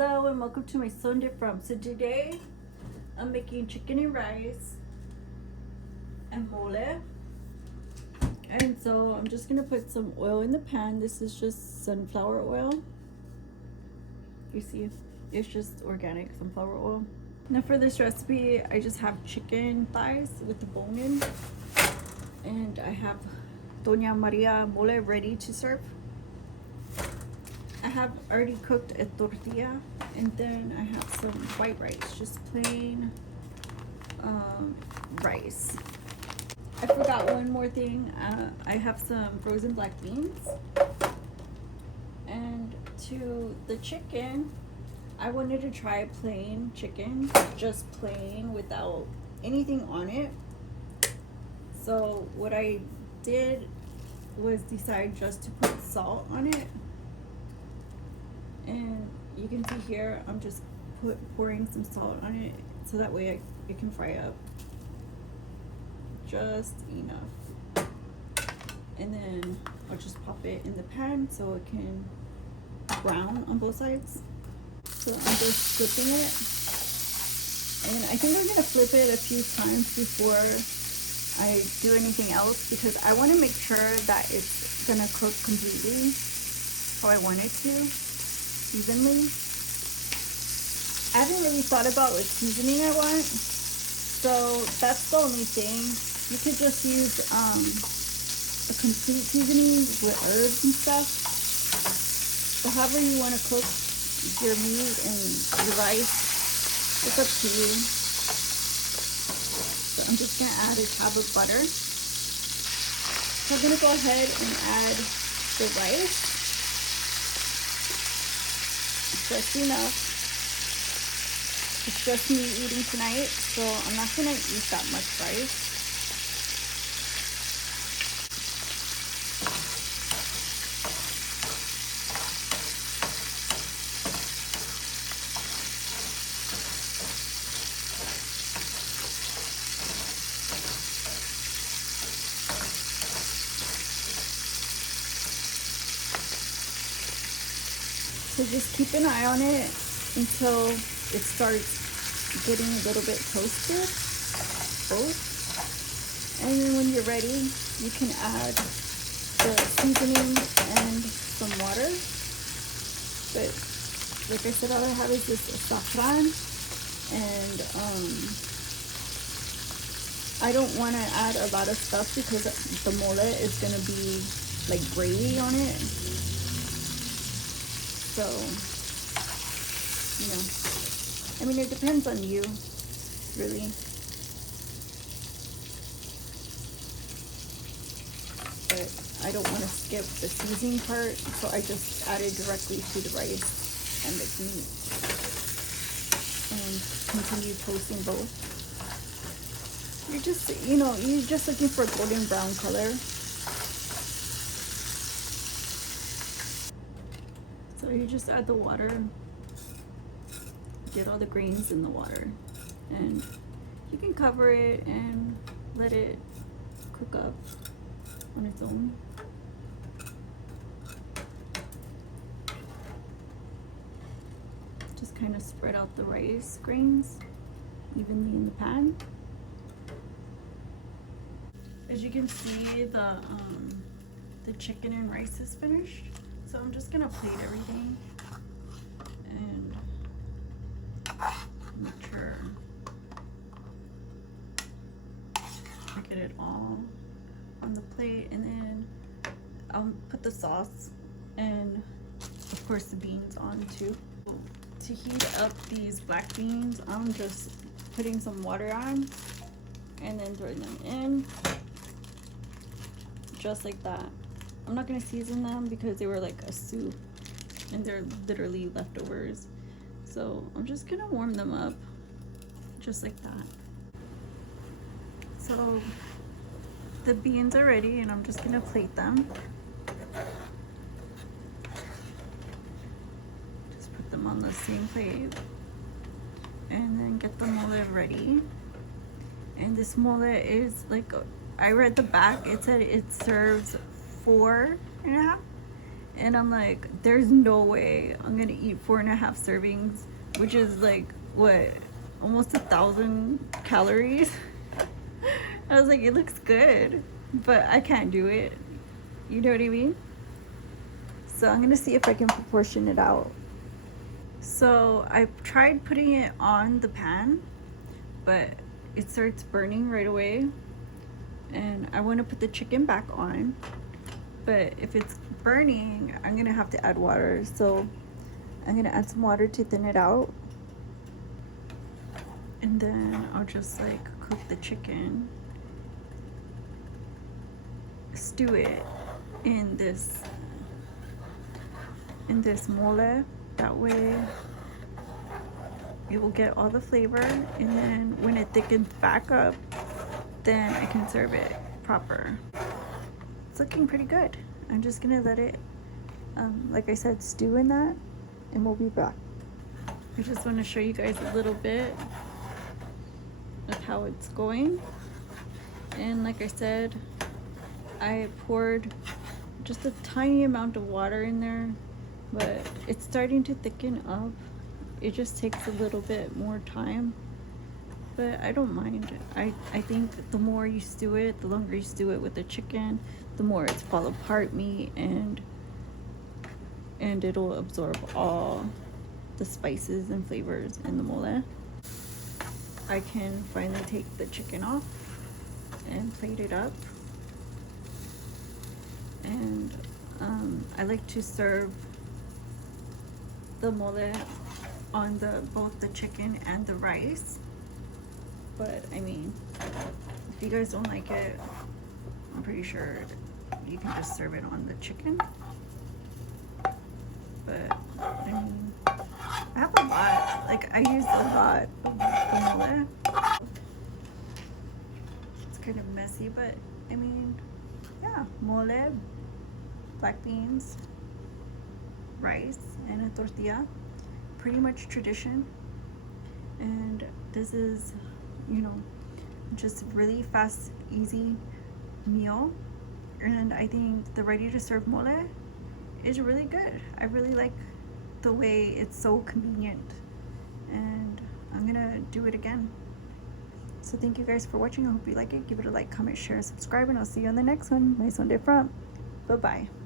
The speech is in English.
Hello and welcome to my Sunday from. So today I'm making chicken and rice and mole. And so I'm just gonna put some oil in the pan. This is just sunflower oil. You see, it's just organic sunflower oil. Now for this recipe, I just have chicken thighs with the bone in. And I have Doña Maria mole ready to serve. I have already cooked a tortilla, and then I have some white rice, just plain rice. I forgot one more thing. I have some frozen black beans. And to the chicken, I wanted to try plain chicken, just plain without anything on it. So what I did was decide just to put salt on it. And you can see here, I'm just pouring some salt on it so that way it can fry up just enough. And then I'll just pop it in the pan so it can brown on both sides. So I'm just flipping it. And I think I'm gonna flip it a few times before I do anything else, because I want to make sure that it's gonna cook completely how I want it to. Evenly. I haven't really thought about what seasoning I want, so that's the only thing. You could just use a complete seasoning with herbs and stuff. So however you want to cook your meat and your rice, it's up to you. So I'm just gonna add a tab of butter. So I'm gonna go ahead and add the rice. Just enough. It's just me eating tonight, so I'm not gonna eat that much rice. So just keep an eye on it until it starts getting a little bit toasted, both. And then when you're ready, you can add the seasoning and some water. But like I said, all I have is this saffron, and I don't want to add a lot of stuff because the mole is going to be like gravy on it. So, you know, I mean, it depends on you, really. But I don't want to skip the seasoning part, so I just added directly to the rice and the meat. And continue toasting both. You're just, you know, you're just looking for a golden brown color. So you just add the water, get all the grains in the water, and you can cover it and let it cook up on its own. Just kind of spread out the rice grains evenly in the pan. As you can see, the chicken and rice is finished. So I'm just gonna plate everything and make sure I get it all on the plate, and then I'll put the sauce and of course the beans on too. To heat up these black beans, I'm just putting some water on and then throwing them in just like that. I'm not gonna season them because they were like a soup and they're literally leftovers. So I'm just gonna warm them up just like that. So the beans are ready and I'm just gonna plate them. Just put them on the same plate and then get the mole ready. And this mole is like, I read the back, it said it serves 4.5, And I'm like, there's no way I'm gonna eat 4.5 servings, which is like what, almost 1,000 calories. I was like, it looks good, but I can't do it. You know what I mean? So I'm gonna see if I can proportion it out. So I tried putting it on the pan, but it starts burning right away. And I want to put the chicken back on, but if it's burning, I'm gonna have to add water. So I'm gonna add some water to thin it out, and then I'll just like cook the chicken, stew it in this mole. That way it will get all the flavor, and then when it thickens back up, then I can serve it proper. It's looking pretty good. I'm just gonna let it, like I said, stew in that, and we'll be back. I just want to show you guys a little bit of how it's going. And like I said, I poured just a tiny amount of water in there, but it's starting to thicken up. It just takes a little bit more time, but I don't mind. I think the more you stew it, the longer you stew it with the chicken, the more it's fall apart meat, and it'll absorb all the spices and flavors in the mole. I can finally take the chicken off and plate it up. And I like to serve the mole on both the chicken and the rice. But I mean, if you guys don't like it, I'm pretty sure you can just serve it on the chicken. But I mean, I have a lot. Like, I use a lot of the mole. It's kind of messy, but I mean, yeah, mole, black beans, rice, and a tortilla. Pretty much tradition. And this is, you know, just really fast, easy meal. And I think the ready to serve mole is really good. I really like the way it's so convenient, and I'm gonna do it again. So thank you guys for watching. I hope you like it. Give it a like, comment, share, subscribe, and I'll see you on the next one. Nice one day from. Bye bye.